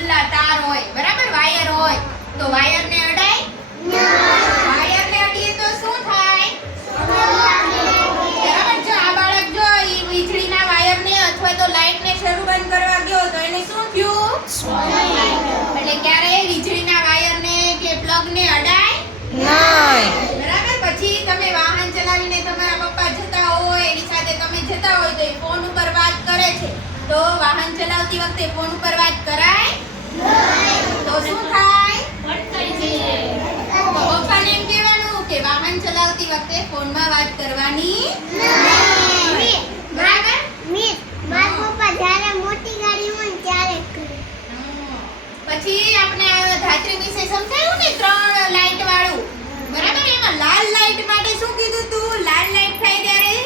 ખુલ્લા તાર હોય બરાબર? વાયર હોય. તો વાયરને અડાય? વાયરને અડીએ તો શું થાય? બરાબર? જો આ બાળક જો ઈ વીજળીના વાયરને અથવા તો લાઈટને શરૂ બંધ કરવા ગયો તો એને શું થયું? એટલે ક્યારે વીજળીના વાયરને કે પ્લગને અડાય? નહીં બરાબર? પછી તમે વાહન ચલાવીને તમારા પપ્પા જતા હોય એની સાથે તમે જતા હોય તો એ ફોન ઉપર વાત કરે છે. તો વાહન ચલાવતી વખતે ફોન ઉપર વાત કરાય તો શું થાય તો પપ્પાને એમ કહેવાનું કે વાહન ચલાવતી વખતે ફોનમાં વાત કરવાની બરાબર પછી આપણે ધાત્રી વિશે સમજાયું ને ત્રણ લાઈટ વાળું? બરાબર? એમાં લાલ લાઈટ માટે શું કીધું તું? લાલ લાઈટ થાય ત્યારે?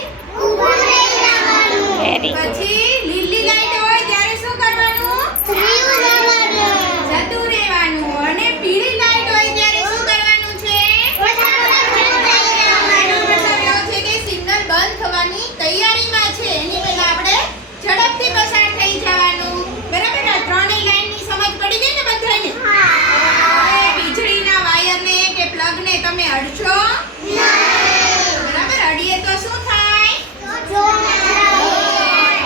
પછી? ઝડપથી પસાર